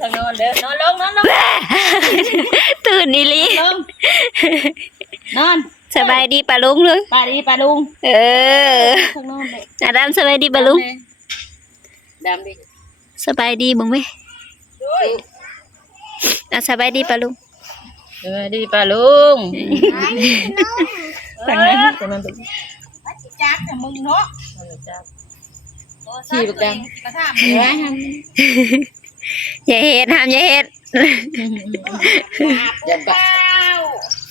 ทางนอนเด้อนอนลงตื่นนี่ลินอนสบายดีป่ะลุงเลยป้าดีป้าลุงทางนอนเลยอาดามสบายดีป่ะลุงดำดิสบายดีมึงไหมสบายดีป่ะลุงสบายดีป้าลุงทางนั้นตรงนั้นจักแต่มึงเนาะขี่บักแดงอย่าเฮ็ดห้ามอย่าเฮ็ดอย่าบ้า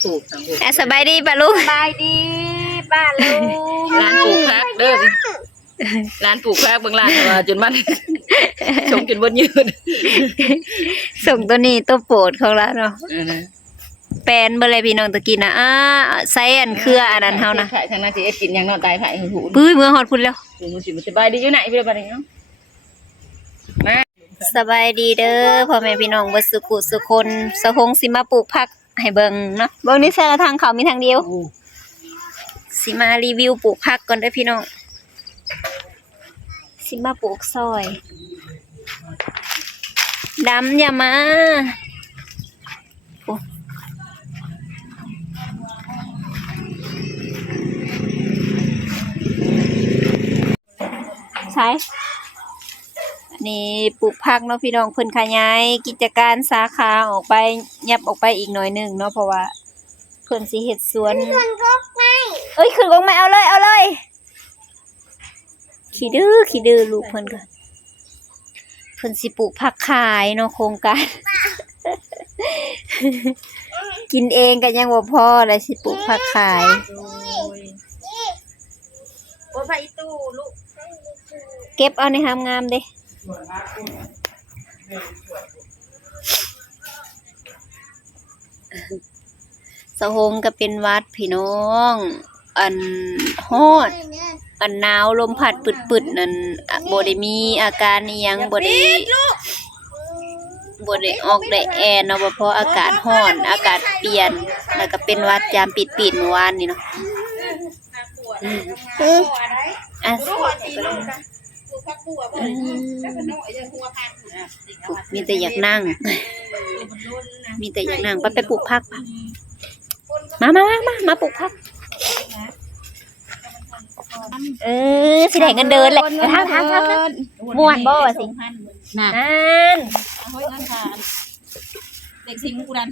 ถูกทางสบายดีป่ะลุงสบายดีป้าลุงร้านปลูกพักเด้อร้านปลูกพักบางร้านว่าจนมันชมจนบนยืนส่งตัวนี้ตัวโปรดของเราเนาะแปนเบอร์อะไรพี่น้องตะกี้นะไซอันเครืออันนั้นเฮานะทางนั้นสิเอ็ดกินยังนอนตายไผ่หูปื้ยเมื่อฮอดพุ่นแล้วมึงสิสบายดีอยู่ไหนพี่บัดนี้เนาะมาสบายดีเด้อพ่อแม่พี่น้องบ่สุขุสุคนสะฮงสิมาปลูกผักให้เบิ่งเนาะเบิ่งนี่แซ่ทางเขามีทางเดียวสิมารีวิวปลูกผักก่อนเด้อพี่น้องสิมาปลูกซอยดำอย่ามาใช่นี่ปลูกผักเนาะพี่น้องเพิ่นขยายกิจการสาขาออกไปยับออกไปอีกหน่อยนึงเนาะเพราะว่าเพิ่นสิเฮ็ดสวนเอ้ยขึ้นกองไม้เอาเลยขี้ดื้อลูกเพิ่นก็เพิ่นสิปลูกผักขายเนาะโครงการ กินเองก็ยังบ่พอเลยสิปลูกผักขายโอ้ยไผ่ตู้ลูกเก็บเอาในหามงามเด้สะฮงก็เป็นวัดพี่น้องอันฮอดอันหนาวลมพัดปึดๆนั่นบ่ได้มีอาการอีหยังบ่ได้ออกได้แอร์เนาะบ่เพราะอากาศร้อนอากาศเปลี่ยนแล้วก็เป็นหวัดจามปิดๆเมื่อวานนี่เนาะมีแต่อยากนั่งไปปลูกผักมาปลูกผักสิได้เงินเดินเลยทางม่วนบ่สินั่นเด็กสิงกูดัน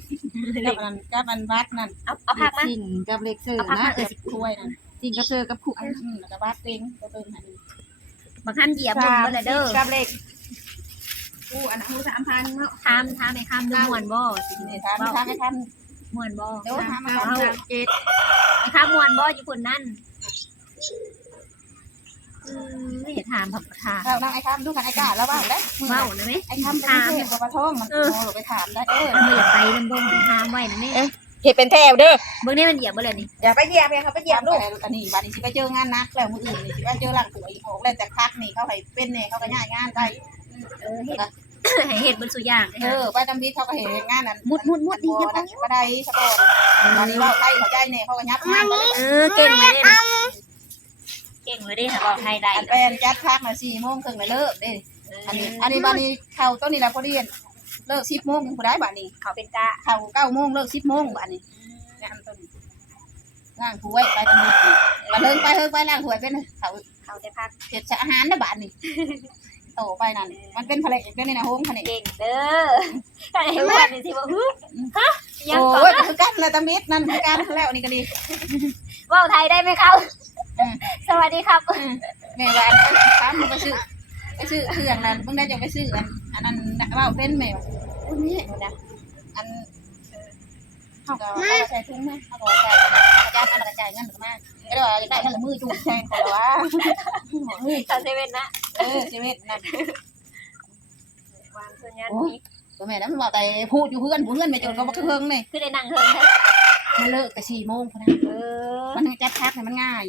กับอันวัดนั่นเอาผักมาสิงกับเล็กเซอร์นะถ้วยนั่นสิงกับเซอร์กับขู่แล้วก็วัดเต็งก็เติมให้บางท่านเหยียบบุญบ่ได้เด้อกับเล็กกูอันนั้นกู3,000เนาะทามให้ข้ามดูม่วนบ่สิทามให้ข้ามม่วนบ่เดี๋ยวทามมาเจ็ดให้ข้ามม่วนบ่อยู่พุ่นนั่นไม่ถามผักทาเราไอ้ข้ามดูกันไอ้กาแล้วว่าได้เว้านะแม่ไอ้ข้ามถามเก็บกระทงมันไปถามได้ไม่อยากไปนำบ่ถามไว้นะแม่เฮ็ดเป็นแถวเด้อเบิ่งนี่มันเหยียบบ่แล้วนี่อย่าไปเหยียบเขาไปเหยียบลูกอันนี้บัดนี้สิไปเจองานนักแล้วมื้ออื่นนี่สิไปเจอหลังตัวอีก6แล้วแต่พักนี่เขาให้เป็นนี่เขาก็ย้ายงานไปให้เฮ็ดเบิ่งสุอย่างไปตำบิดเขาก็เฮ็ดงานนั้นมุดนี่ยับบ่ได้ซะก่อนบัดนี้เว้าไทยเข้าใจแน่เขาก็ยับมาเก่งเลยเด้ค่ะบอกไทยได้อันเป็นจัดพักน่ะ4:30นแล้วเลิกเด้อันนี้บัดนี้เข้าต้นนี้ล่ะพอดีเลิก 10:00 นผู้ใดบัดนี้เขาเป็นกะเข้า 9:00 นเลิก 10:00 นบัดนี้งานต้นล้างถ้วยไปตำบิดบัดเฮิงไปล้างถ้วยเป็นเขาได้พักเฮ็ดอาหารนะบัดนี้โตไปนั่นมันเป็นผลิตเด้อนี่นะโฮมผลิตเก่งเด้อไก่ว่านี่สิบ่ฮะยังโอ้ยคือกันแล้วตำบิดนั่นคือกันแล้วนี่ก็ดีเว้าไทยได้มั้ยครับสวัสดีครับแม่ว่าถามมึงไปซื้อเครื่องนั้นมึงได้จะไปซื้ออันนั้นเว้าเป็นแม่อุ้ยนี่นะอันเฮาก็ใส่ถุงมั้ยเฮาก็ใส่อาจารย์กระจายเงินมาก็ได้ว่าได้ทั้งมือจุ่มแทงเขาว่าเขาเซเว่นนะเซเว่นนั่นวางสัญญาณนี้ตัวแม่นั้นมันบอกแต่พูดอยู่เพื่อนไม่จนก็บ่คือเฮิงนี่คือได้นั่งเฮิงมันเลิกแต่4:00 นพุ่นน่ะมันจัดพักให้มันง่าย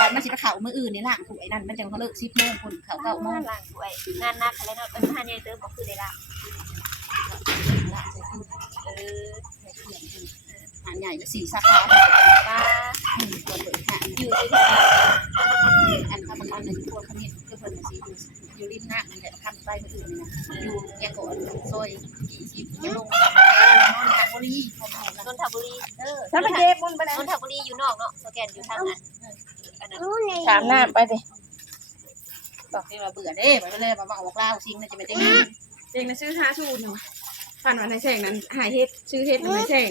บัดมันสิไปเข้ามื้ออื่นนี่ล้างถ้วยนั่นมันจังเขาเลิก 10:00 นพุ่นเข้า 9:00 นล้างถ้วยงานหนักแล้วเนาะเป็นหาใหญ่เติบบ่คือได้ล้างหาใหญ่4 สาขาป้าคนเบิดหาอยู่ที่อันเขามันอันนึงพวกขมิ้นคือ เพิ่นสิอยู่ริมน้ำนี่แหละทำไปมื้ออื่นนี่นะอยู่ยังก่อนซอย20ยังลงนอนทางบุรีของเฮาน นทบุรี ถ้าไปเก็บมันไปไหน นนทบุรีอยู่นอกเนาะสแกนอยู่ทางนั้นอันนั้น ถามน้ำไปดิ บอกให้ว่าเบื่อเด้ไปเลยมาบอกลาวซิงน่ะจะเป็นจังได๋ เด็กน่ะซื้อ5สูตรเนาะผ่านวันในแสงนั้นหายเฮ็ดซื้อเฮ็ดในแสง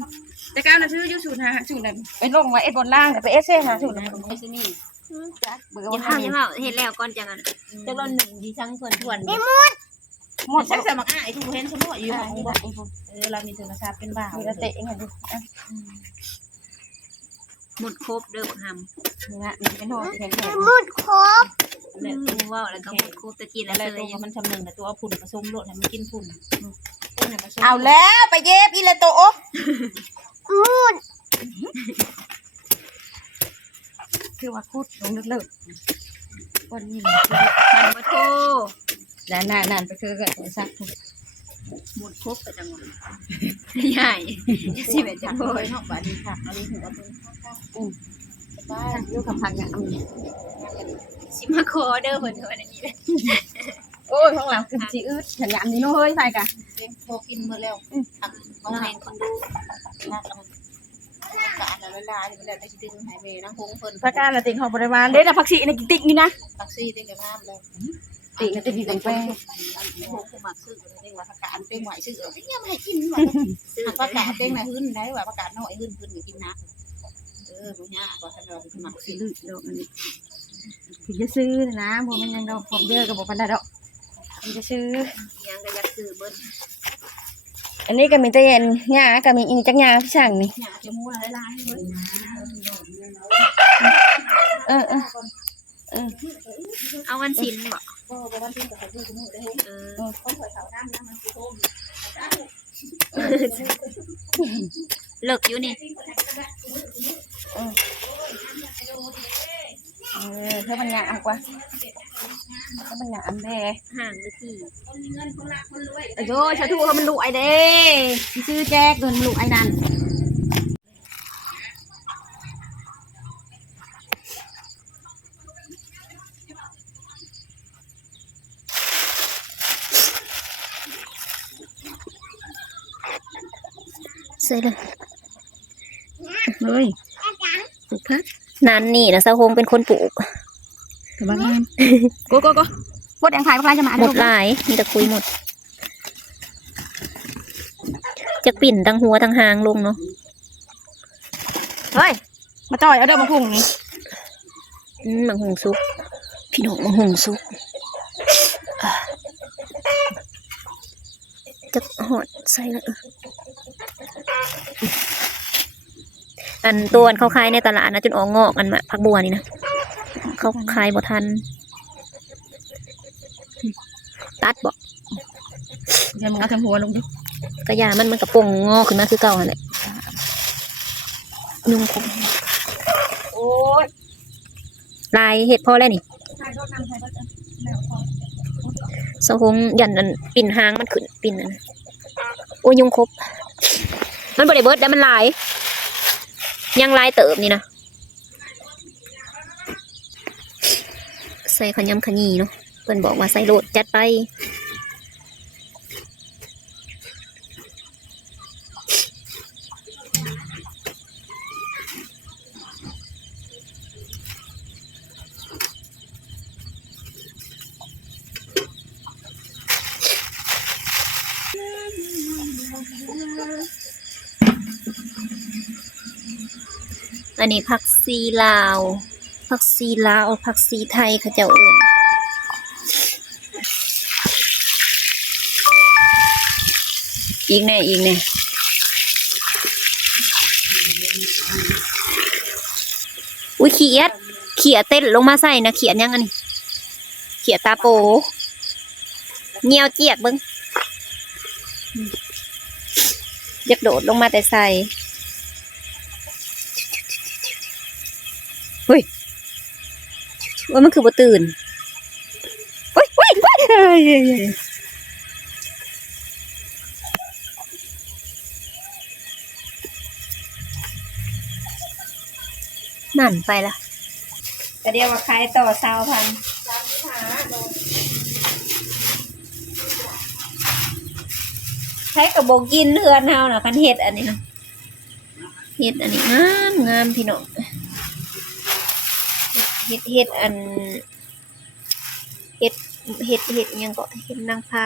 50,000แต่ก้าวน่ะซื้ออยู่สูตร5สูตรนั้นไปลงไว้บนล่างไปเอสเซ่5สูตรนั้น ไม่ใช่นี่ เบื่อ อย่าเผาอย่าเผาเฮ็ดแล้วก่อนจังอันจักรอนหนึ่งดิฉันควรทวน หมดใช้สมัครอ้ายทุกเห็นสมออยู่ของบ่เรามีโทรศัพท์เป็นบ่าว มีกระเตะเงินดิ หมดครบเด้อบักห นี่นะมีเป็นโทษแข็ง ำเนี่ยว่าแล้วก็หมดครบตะกี้แล้ว แล้ว เล ตั ยว มันชำนึงแต่ตัวฝุ่นผสมโลดให้มันกินฝุ่น เอาแล้วไปเย็บอีละโตคือว่าคุดลงเลิกๆวันนี้ มันมาโท นานไปคือกันซัก หมดครบไปจังหวะใหญ่สิเป็นจัง โอ้ โอย เนาะบาดนี้ค่ะอันนี้หัวเป็นสบาย อยู่กับพักอย่างนี้ สิมาขอเด้อเพิ่นอันนี้ โอ้ยข้างหลังคือจีอึดฉันยามนี้น้อยใส่กัน เป็นโทรกินมื้อแล้วทำ น้องแหงคนดู กะอันละลายมันแล้วแต่สิดึงให้แม่นางคงเพิ่น พระการละติงของบริวารเด้แต่ผักชีในติ๊กนี่นะ ตักซี่เต็งกับน้ำเลย ติ๊กในติ๊กเป็นแป้ง โหกูมักซื้อเต็งว่าประกาศเต็งไหวซื้อเอาไม่ยังให้กินว่าประกาศเต็งน่ะหึ้นได้ว่าประกาศน้อยหึ้นนี่กินนะบ่ยากว่าท่านเรามักซื้อ ลึกดอกอันนี้ถึงจะซื้อนะผมมันยังดอกผมเยอะกับผมพันดอกถึงจะซื้อ ยังก็อยากซื้อเบิ่น อันนี้ก็มีแต่เย็นหญ้าก็มีอีจักหญ้าพี่ช่างนี่ หยาจะมูละลายเลย เออ เอาวันศิลบ่ ก็บ่วันที่ก็เขาซื้อมื้อได้เฮ้ย คนถอยเขาน้ำมันสิโฮม เลิกอยู่นี่ เพื่อมันหยามกว่าเพื่อมันหยามแท้ ห่างหรือที่ โอ้ยชาทูเขามันลุไอเด้ซื้อแจกเงินลุไอนั่น ใส่เลย เฮ้ยปลูกพัก นั่นนี่นะสะฮงเป็นคนปลูก กับบ้านโกพดแองไข่พวกไรจะมา หมดหลายมีแต่คุยหมดจะปิ่นทั้งหัวทั้งหางลงเนาะ เฮ้ยมาจ่อยเอาเดิมมาพุ่งนี่ มังหงซุกพี่น้องมังหงซุกจะหอดใส่ละอันตัวเขาขายในตลาดนะจนออกงอกอันมาผักบัวนี่นะเขาขายบ่ทันตัดบ่ เดี๋ยวมึงเอาทางหัวลงดิ กระยามันกระโปรงงอกขึ้นมาคือเก่าหั่นแหละนุ่งคง โอ้ย ลายเห็ดพอแล้วนี่สะฮงยันอันปิ่นหางมันขึ้นปิ่นอันนั้นโอ้ยยุงครบมันบ่ได้เบิดแล้วมันลายยังลายเติบนี่นะใส่ขยำขยี้เนาะเพิ่นบอกว่าใส่โลดจัดไปอันนี้ผักซีลาวผักซีลาวผักซีไทยเขาเจ้าเอิ้นอีกแน่อุ้ยเขียดเต้นลงมาใส่นะเขียดยังอันนี้เขียดตาโปเงียวเจียกเบิ้งอยากโดดลงมาแต่ใส่เฮ้ยว่ามันคือบ่ตื่นเฮ้ยนั่นไปละก็เดียวว่าขายต่อ20,000 ใช้กับโบกินเฮือนเฮาน่ะคันเฮ็ดอันนี้นะเฮ็ดอันนี้งามพี่น้องเฮ็ดอันเฮ็ดยังก็เฮ็ดนางผ้า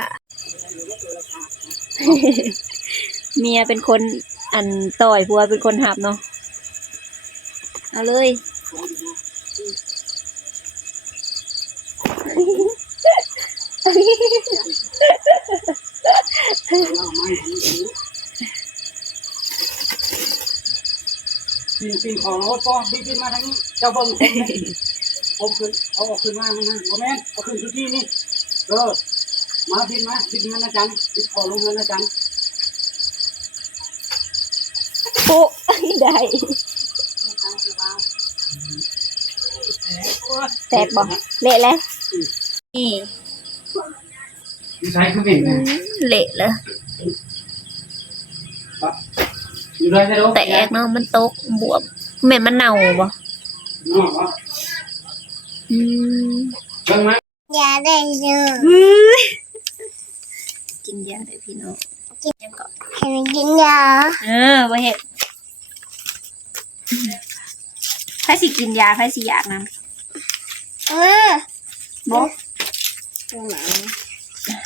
เมียเป็นคนอันต่อยผัวเป็นคนหับเนาะเอาเลยปีของรถป้องปีมาทั้งเจ้าเบิ้งผมขึ้นเอาออกขึ้นมามันโมเมนต์เอาขึ้นทุกที่นี่มาบินมานะจันบินขอลงเลยนะจัน โป๊ะได้แตกบ่เละแล้วนี่ ใช้ขึ้นเองนะ เละเลย อยู่ได้ไหมลูก แตกเนาะมันตกบวมแม่นมันเน่าบ่ น้องวะ อืม เบิ้งไหม อย่าได้เยอะ กินยาได้พี่น้องยังก็ ให้มันกินยา บ่เฮ็ดไผสิกินยาไผสิอยากนำบ่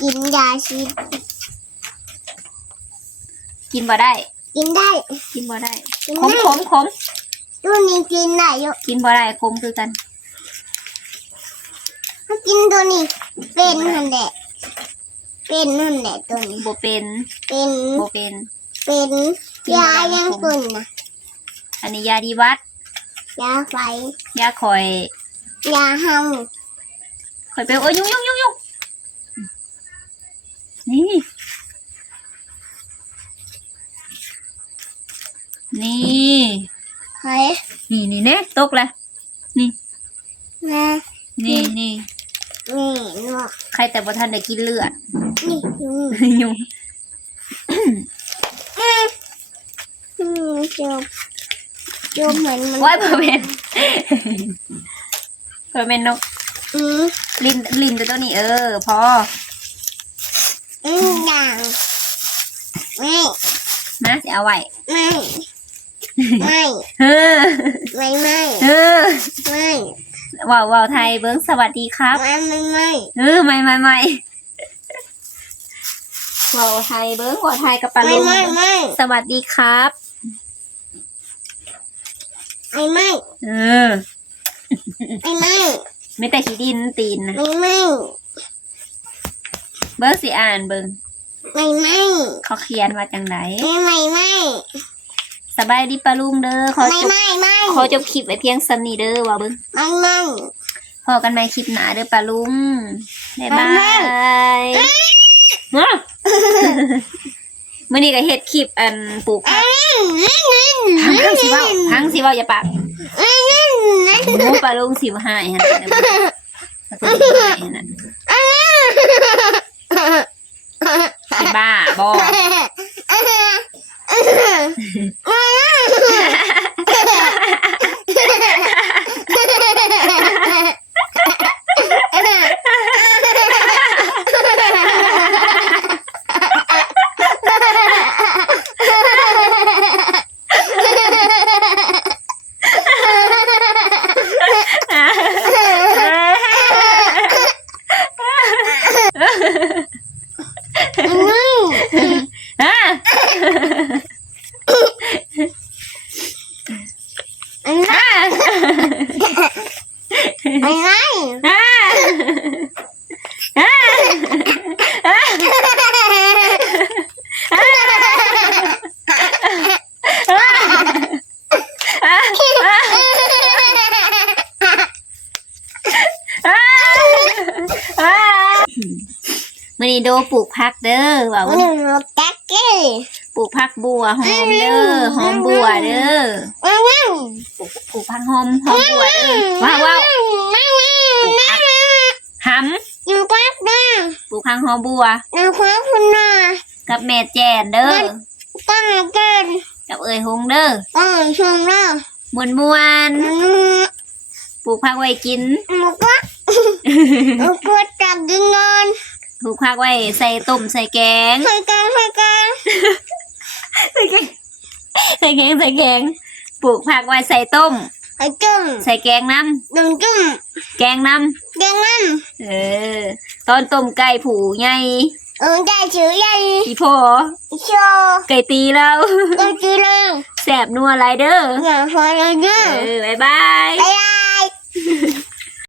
กินยาชี กินบ่ได้ กินได้ กินบ่ได้ กิน ขม ได้ ขม ตัวนี้กินได้อยู่ กินบ่ได้ขมคือกัน ถ้ากินตัวนี้เป็นนั่นแหละเป็นนั่นแหละตัวนี้ บ่เป็น เป็น บ่เป็น เป็นยายังตุนนะ อันนี้ยาดีวัด ยาไฟ ยาข่อย ยาเฮา ข่อยไปโอ้ยยุ่งนี่นี่ เฮ้ย นี่แน่ตกแล้วนี่ แม่ นี่ นี่เนาะ ใครแต่บ่ทันได้กินเลือด นี่ ยุ่ง จบเหมือนมัน ว้ายบ่เป็นบ่เป็นนก อืม ลิ้นตัวนี้พอ อย่างไม่ มาสิเอาไว้ ไม่ไม่ เฮ้อ ไม่ไม่ เออ ไม่ ว้าวไทยเบิ้งสวัสดีครับ ไม่ไม่ ไม่ว้าวไทยเบิ้งว้าวไทยกับปลา ไม่ ลุง ไม่ สวัสดีครับ ไม่ไม่ เออ ไม่ ไม่แต่ขี้ดินตีนนะ ไม่ เบิ้งสิอ่านเบิ้ง ไม่ เขาเขียนว่าจังไหน ไม่ สบายดีปลาลุงเด้อขอจบ ไม่ ขอจบคลิปไว้เพียงซ้ำนี้เด้อว่าเบิ้ง ไม่ พอกันใหม่คลิปหน้าเด้อปลาลุงบ๊ายบาย มื้อนี้ก็เฮ็ดคลิปอันปลูกผักพังสิเว้าอย่าปากหมูปลาลุงสิบ่หายหั่นน่ะสิบ้าบ่มื้อนี้โดปลูกผักเด้อว่าว่าปลูกผักบัวหอมเด้อหอมบัวเด้อปลูกผักหอมบัวเด้อว้าวปลูกผักหำปลูกผักหอมบัวกับแม่แจนเด้อกับเอ่ยหงเด้อมวนปลูกผักไว้กินปลูกผักไว้ใส่ต้มใส่แกง ใส่แกงใส่แกงปลูกผักไว้ใส่ต้ม ไอ้จุ่ม ใส่แกงน้ จุ่มจุ่ม ำแกงน้ เด้งนั่น ำตอนต้มไก่ผูใหญ่ ได้ชื่อยัง อีพ่อ โชว์ ไก่ตีแล้ว ได้ชื่อเลย แสบนัวไรเด้อ อย่าพอเลยเด้อ บ๊ายบาย บ๊ายบาย